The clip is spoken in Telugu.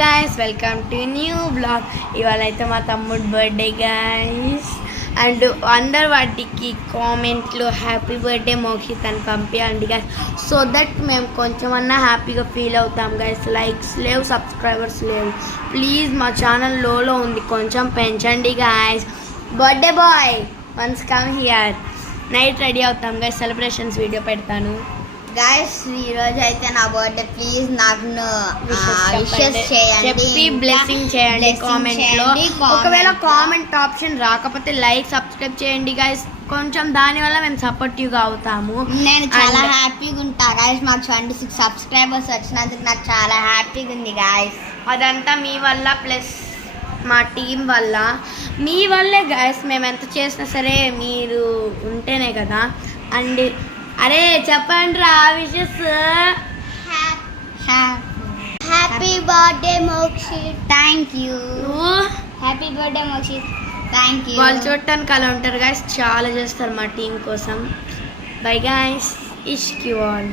guys, welcome to new vlog. ఇవాళ అయితే మా తమ్ముడు బర్త్డే గైస్. అండ్ అందరు వాటికి కామెంట్లో హ్యాపీ బర్త్డే మోక్షిత్ అని పంపించండి గైస్, సో దట్ మేము కొంచెమన్నా హ్యాపీగా ఫీల్ అవుతాం గైస్. లైక్స్ లేవు, సబ్స్క్రైబర్స్ లేవు, ప్లీజ్ మా ఛానల్ లోలో ఉంది, కొంచెం పెంచండి guys. Birthday boy once come here. Night ready అవుతాం గైస్, సెలబ్రేషన్స్ వీడియో పెడతాను గైస్. ఈరోజు అయితే నా బర్త్డే, ప్లీజ్ నాకు విషెస్ చేయండి, చెప్పి బ్లెస్సింగ్ చేయండి కామెంట్ లో. ఒకవేళ కామెంట్ ఆప్షన్ రాకపోతే లైక్ సబ్స్క్రైబ్ చేయండి గైస్, కొంచెం దానివల్ల మేము సపోర్టివ్గా అవుతాము. నేను చాలా హ్యాపీగా ఉంటా గైస్. మాకు 26 సబ్స్క్రైబర్స్ వచ్చినందుకు నాకు చాలా హ్యాపీగా ఉంది గైస్. అదంతా మీ వల్ల ప్లస్ మా టీం వల్ల, మీ వల్లే గైస్. మేము ఎంత చేసినా సరే మీరు ఉంటేనే కదా. అండ్ అరే చెప్పండి రా wishes. Happy birthday Mokshith, thank you. Happy birthday Mokshith, thank you. వాళ్ళు చూడటానికి అలా ఉంటారు గైస్, చాలా చేస్తారు మా టీం కోసం. Bye guys, Ishq you all.